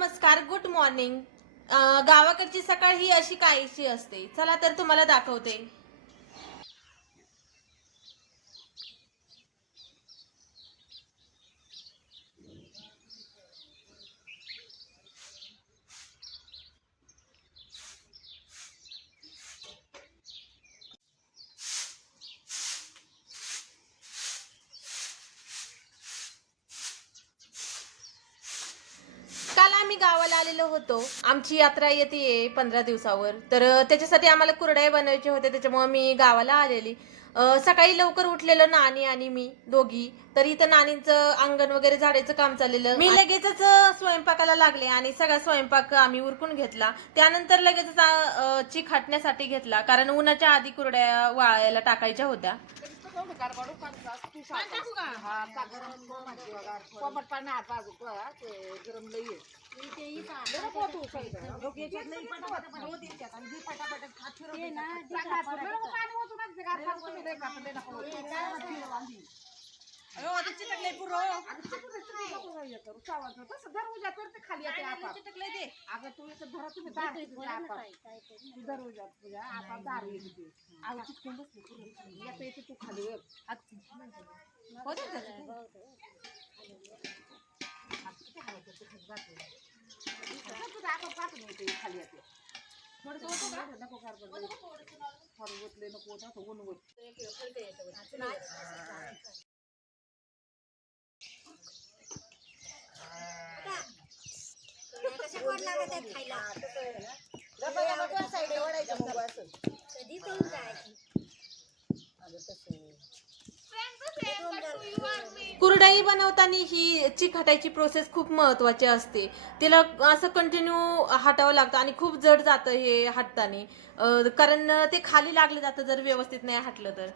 नमस्कार, good morning. गावाकडची सकाळ ही अशी काहीशी असते. चला तर तुम्हाला दाखवते. काल आम्ही गावाला आलेलो होतो. आमची यात्रा येते 15 दिवसावर. तर त्याच्यासाठी आम्हाला कुरडया बनवायचे होते. त्याच्यामुळे मी गावाला आलेली. सकाळी लवकर उठलेलं नानी आणि मी दोघी. तर इथं नानींचं अंगण वगैरे झाडायचं काम चाललेलं. मी लगेचच स्वयंपाकाला लागले आणि सगळा स्वयंपाक आम्ही उरकून घेतला. त्यानंतर लगेचच चीक हटण्यासाठी घेतला, कारण उन्हाच्या आधी कुरड्या वाळायला टाकायच्या होत्या. कुरडई बनवताना ही चीक हटायची प्रोसेस खूप महत्वाची असते. तिला असं कंटिन्यू हटावं लागतं आणि खूप जड जातं हे हटताना, कारण ते खाली लागलं जातं जर व्यवस्थित नाही हटलं तर.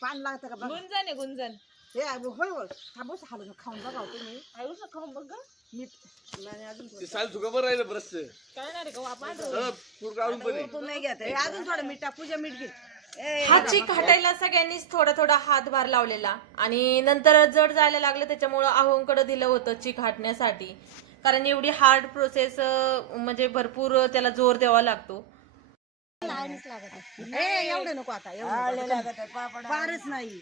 पान लागतं का बघ. गुंजन आहे गुंजन. हे होय होय थांबूच हालून खाऊन बघा तुम्ही. आयुष खाऊन बघ मीठ नाही अजून साल सुका बरं राहिलं बरंच काय नाही रे का आपण पूर काढून पण तू नाही घेत अजून थोडं मीठ टाक पूजा मीठ घे. हा चीक हटायला सगळ्यांनीच थोडा थोडा हातभार लावलेला आणि नंतर जड जायला लागलं. त्याच्यामुळं आहोंकडे दिलं होतं चीक हटण्यासाठी, कारण एवढी हार्ड प्रोसेस म्हणजे भरपूर त्याला जोर द्यावा लागतो. एवढं नको आता एवढं फारच नाही.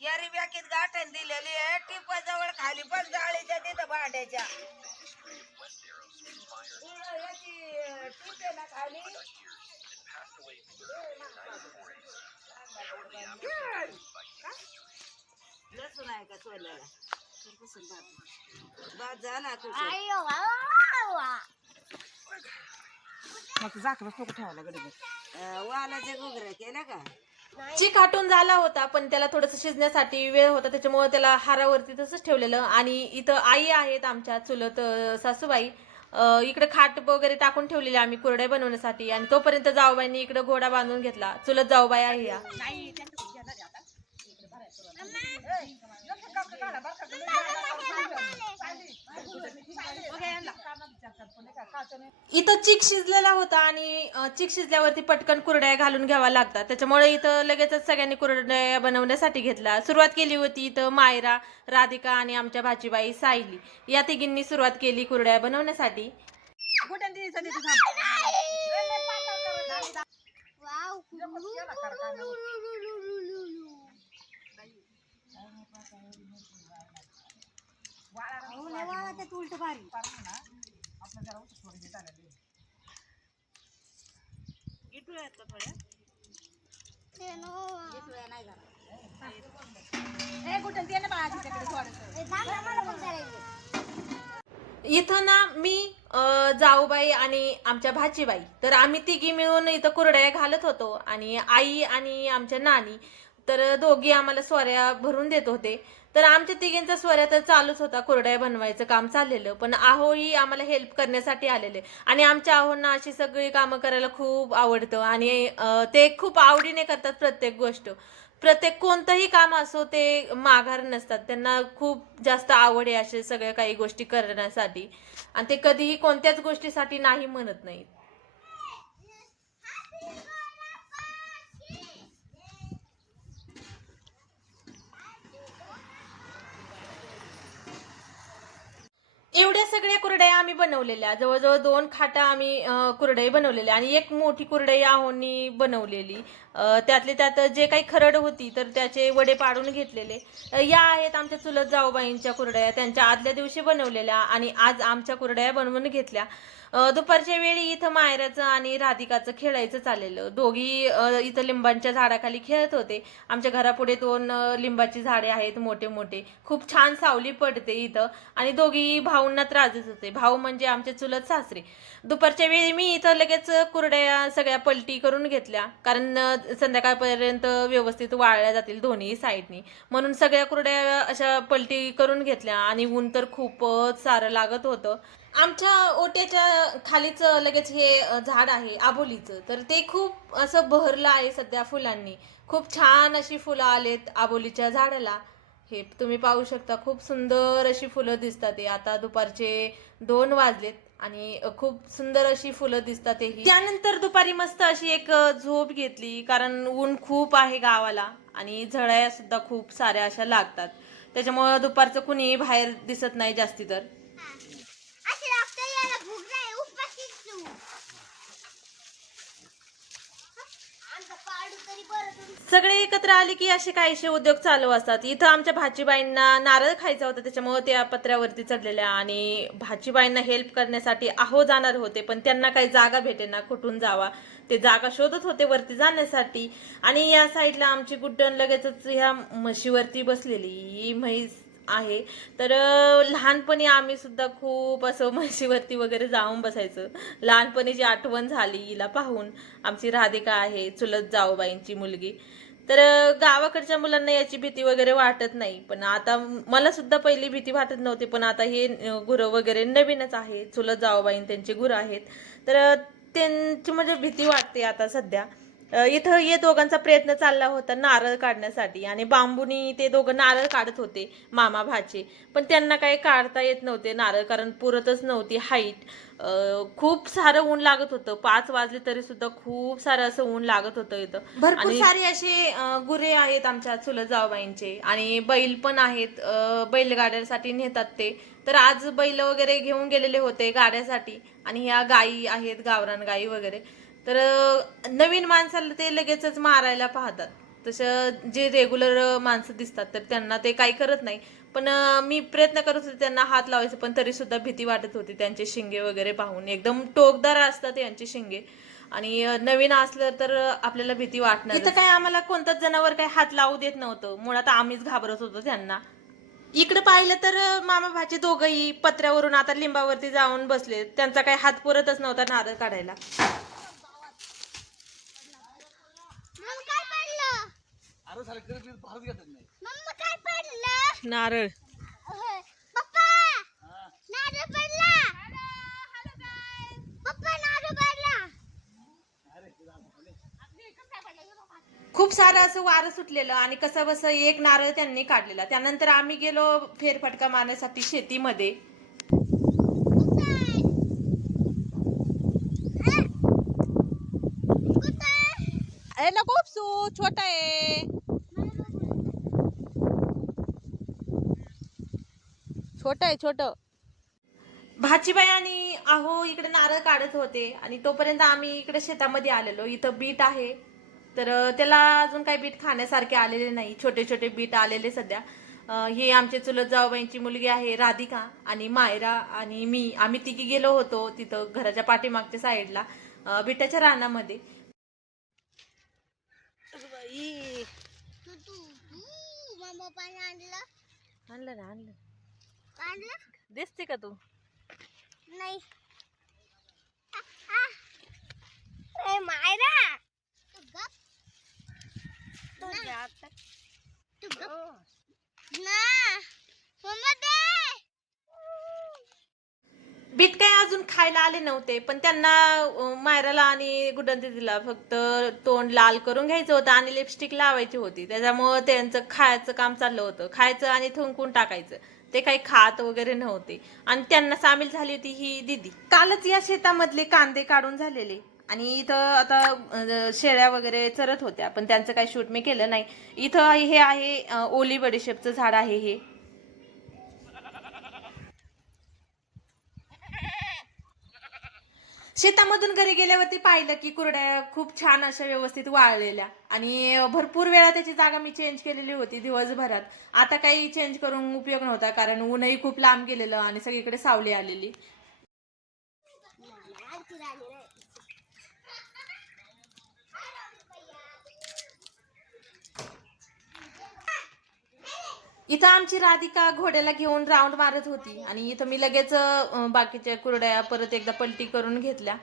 कॅरी बॅगेत गाठण दिलेली आहे टिपाजवळ खाली पण जाळीच्या तिथं भांड्याच्या खाली लसूण आहे का सोल्याला बाद झाला ठेवायला वालाच्या गुगऱ्या केल्या का. चीक हटून झाला होता, पण त्याला थोडंसं शिजण्यासाठी वेळ होता, त्याच्यामुळे त्याला हारावरती तसंच ठेवलेलं. आणि इथं आई आहेत आमच्या चुलत सासूबाई. इकडे खाट वगैरे टाकून ठेवलेली आम्ही कुरड्या बनवण्यासाठी, आणि तोपर्यंत जाऊबाईंनी इकडे घोडा बांधून घेतला. चुलत जाऊबाई आहे या. इथं चीक शिजलेला होता आणि चीक शिजल्यावरती पटकन कुरड्या घालून घ्यावा लागतात. त्याच्यामुळे इथं लगेचच सगळ्यांनी कुरड्या बनवण्यासाठी घेतला. सुरुवात केली होती इथं मायरा, राधिका आणि आमच्या भाचीबाई सायली या तिघींनी सुरुवात केली कुरड्या बनवण्यासाठी. इथं ना मी जाऊबाई आणि आमच्या भाचीबाई, तर आम्ही तिघी मिळून इथं कुरड्या घालत होतो. आणि आई आणि आमच्या नानी तर दोघी आम्हाला सोऱ्या भरून देत होते. तर आमच्या तिघींचा सोऱ्या तर चालूच होता, कुरड्या बनवायचं काम चाललेलं. पण आहोही आम्हाला हेल्प करण्यासाठी आलेले, आणि आमच्या आहोंना अशी सगळी कामं करायला खूप आवडतं आणि ते खूप आवडीने करतात प्रत्येक गोष्ट. प्रत्येक कोणतंही काम असो ते माघार नसतात. त्यांना खूप जास्त आवड आहे अशा सगळ्या काही गोष्टी करण्यासाठी आणि ते कधीही कोणत्याच गोष्टीसाठी नाही म्हणत नाहीत. एवढ्या सगळ्या कुरडया आम्ही बनवलेल्या, जवळजवळ 2 खाटा आम्ही कुरडई बनवलेल्या आणि एक मोठी कुरडई आहोंनी बनवलेली. त्यातले त्यात जे काही खरड होती तर त्याचे वडे पाडून घेतलेले. या आहेत आमच्या चुलत जाऊबाईंच्या कुरडया, त्यांच्या आदल्या दिवशी बनवलेल्या आणि आज आमच्या कुरडया बनवून घेतल्या. दुपारच्या वेळी इथं मायराचं आणि राधिकाचं खेळायचं चाललेलं. दोघी इथं लिंबांच्या झाडाखाली खेळत होते. आमच्या घरापुढे 2 लिंबाची झाडे आहेत मोठे मोठे. खूप छान सावली पडते इथं आणि दोघी भाऊंना त्रास देत होते. भाऊ म्हणजे आमचे चुलत सासरे. दुपारच्या वेळी मी इथं लगेच कुरड्या सगळ्या पलटी करून घेतल्या, कारण संध्याकाळपर्यंत व्यवस्थित वाळल्या जातील दोन्ही साईडनी, म्हणून सगळ्या कुरड्या अशा पलटी करून घेतल्या. आणि ऊन तर खूपच सारं लागत होतं. आमच्या ओट्याच्या खालीच लगेच हे झाड आहे आबोलीचं, तर ते खूप असं बहरलं आहे सध्या फुलांनी. खूप छान अशी फुलं आलेत आबोलीच्या झाडाला. हे तुम्ही पाहू शकता, खूप सुंदर अशी फुलं दिसतात. ते आता दुपारचे 2 वाजलेत आणि खूप सुंदर अशी फुलं दिसतात ही. त्यानंतर दुपारी मस्त अशी एक झोप घेतली, कारण ऊन खूप आहे गावाला आणि झळया सुद्धा खूप साऱ्या अशा लागतात. त्याच्यामुळं दुपारचं कुणी बाहेर दिसत नाही जास्ती. तर सगळे एकत्र आले की असे काहीशे उद्योग चालू असतात. इथं आमच्या भाचीबाईंना नारळ खायचा होता, त्याच्यामुळे त्या पत्र्यावरती चढलेल्या आणि भाचीबाईंना हेल्प करण्यासाठी आहो जाणार होते, पण त्यांना काही जागा भेटेना, कुठून जावा. ते जागा शोधत होते वरती जाण्यासाठी. आणि या साईडला आमची गुड्डण लगेचच ह्या म्हशीवरती बसलेली. ही म्हैस आहे. तर लहानपणी आम्ही सुद्धा खूप असं म्हशीवरती वगैरे जाऊन बसायचं. लहानपणीची आठवण झाली हिला पाहून. आमची राधिका आहे चुलत जाऊबाईंची मुलगी. तर गावाकडच्या मुलांना याची भीती वगैरे वाटत नाही, पण आता मला सुद्धा पहिली भीती वाटत नव्हती, पण आता हे गुरं वगैरे नवीनच आहे. चुलत जाऊबाईं त्यांची गुरं आहेत, तर त्यांची म्हणजे भीती वाटते आता सध्या. इथं हे दोघांचा प्रयत्न चालला होता नारळ काढण्यासाठी आणि बांबूनी ते दोघं नारळ काढत होते मामा भाचे, पण त्यांना काही काढता येत नव्हते नारळ, कारण पुरतच नव्हती हाईट. खूप सारं ऊन लागत होतं. 5 वाजले तरी सुद्धा खूप सारं असं ऊन लागत होतं इथं. भरपूर सारे असे गुरे आहेत आमच्या चुलत जाऊबाईंचे आणि बैल पण आहेत. बैलगाड्यासाठी नेतात ते. तर आज बैल वगैरे घेऊन गेलेले होते गाड्यासाठी आणि ह्या गायी आहेत गावरान गायी वगैरे. तर नवीन माणसाला ते लगेचच मारायला पाहतात. तसं जे रेग्युलर माणसं दिसतात तर त्यांना ते काही करत नाही. पण मी प्रयत्न करत होते त्यांना हात लावायचं, पण तरी सुद्धा भीती वाटत होती. त्यांचे शिंगे वगैरे पाहून एकदम टोकदार असतात यांचे शिंगे आणि नवीन असलं तर आपल्याला भीती वाटणार. इथं काय आम्हाला कोणतंच जनावर काही हात लावू देत नव्हतं, मुळात आम्हीच घाबरत होतो त्यांना. इकडे पाहिलं तर मामा भाचे दोघंही पत्र्यावरून आता लिंबावरती जाऊन बसले. त्यांचा काही हात पुरतच नव्हता नारळ काढायला. नारळ खूप सारं असं वारं सुटलेलं आणि कसं बस एक नारळ त्यांनी काढलेला. त्यानंतर आम्ही गेलो फेरफटका मारण्यासाठी शेतीमध्ये. नको छोटा आहे, छोट. भाचीबाई आणि आहो इकडे नारळ काढत होते आणि तोपर्यंत आम्ही इकडे शेतामध्ये आलेलो. इथं बीट आहे, तर त्याला अजून काही बीट खाण्यासारखे आलेले नाही. छोटे छोटे बीट आलेले सध्या. ही आमचे चुलत जाऊबाईंची मुलगी आहे राधिका आणि मायरा आणि मी. आम्ही तिघी गेलो होतो तिथं घराच्या पाठीमागच्या साईडला बिटाच्या रानामध्ये. आणलं ना आणलं. दिसते का तू? नाही. मायरा तू गप. ना मम्मा दे. बीट काय अजून खायला आले नव्हते, पण त्यांना मायराला आणि गुड्डन दिदीला फक्त तोंड लाल करून घ्यायचं होतं आणि लिपस्टिक लावायची होती. त्याच्यामुळं त्यांचं खायचं काम चाललं होतं, खायचं आणि थुंकून टाकायचं. ते काही खात वगैरे नव्हते आणि त्यांना सामील झाली होती ही दीदी. कालच या शेतामधले कांदे काढून झालेले आणि इथं आता शेळ्या वगैरे चरत होत्या, पण त्यांचं काही शूट मी केलं नाही. इथं हे आहे ओली बडीशेपचं झाड आहे हे. शेतामधून घरी गेल्यावरती पाहिलं की कुरड्या खूप छान अशा व्यवस्थित वाळलेल्या आणि भरपूर वेळा त्याची जागा मी चेंज केलेली होती दिवसभरात. आता काही चेंज करून उपयोग नव्हता, कारण ऊनही खूप लांब गेलेलं आणि सगळीकडे सावली आलेली. इथं आमची राधिका घोड्याला घेऊन राऊंड मारत होती आणि इथं मी लगेच बाकीच्या कुरड्या परत एकदा पलटी करून घेतल्या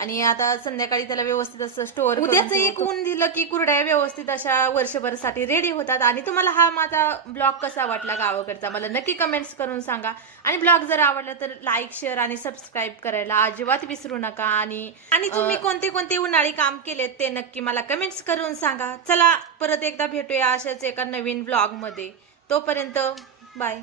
आणि आता संध्याकाळी त्याला व्यवस्थित असं स्टोअर. उद्याच एक ऊन दिलं की कुरड्या व्यवस्थित अशा वर्षभरासाठी रेडी होतात. आणि तुम्हाला हा माझा ब्लॉग कसा वाटला गावाकडचा मला नक्की कमेंट्स करून सांगा. आणि ब्लॉग जर आवडला तर लाईक, शेअर आणि सबस्क्राईब करायला अजिबात विसरू नका. आणि तुम्ही कोणते कोणते उन्हाळी काम केलेत ते नक्की मला कमेंट्स करून सांगा. चला परत एकदा भेटूया अशाच एका नवीन ब्लॉग मध्ये. तोपर्यंत बाय.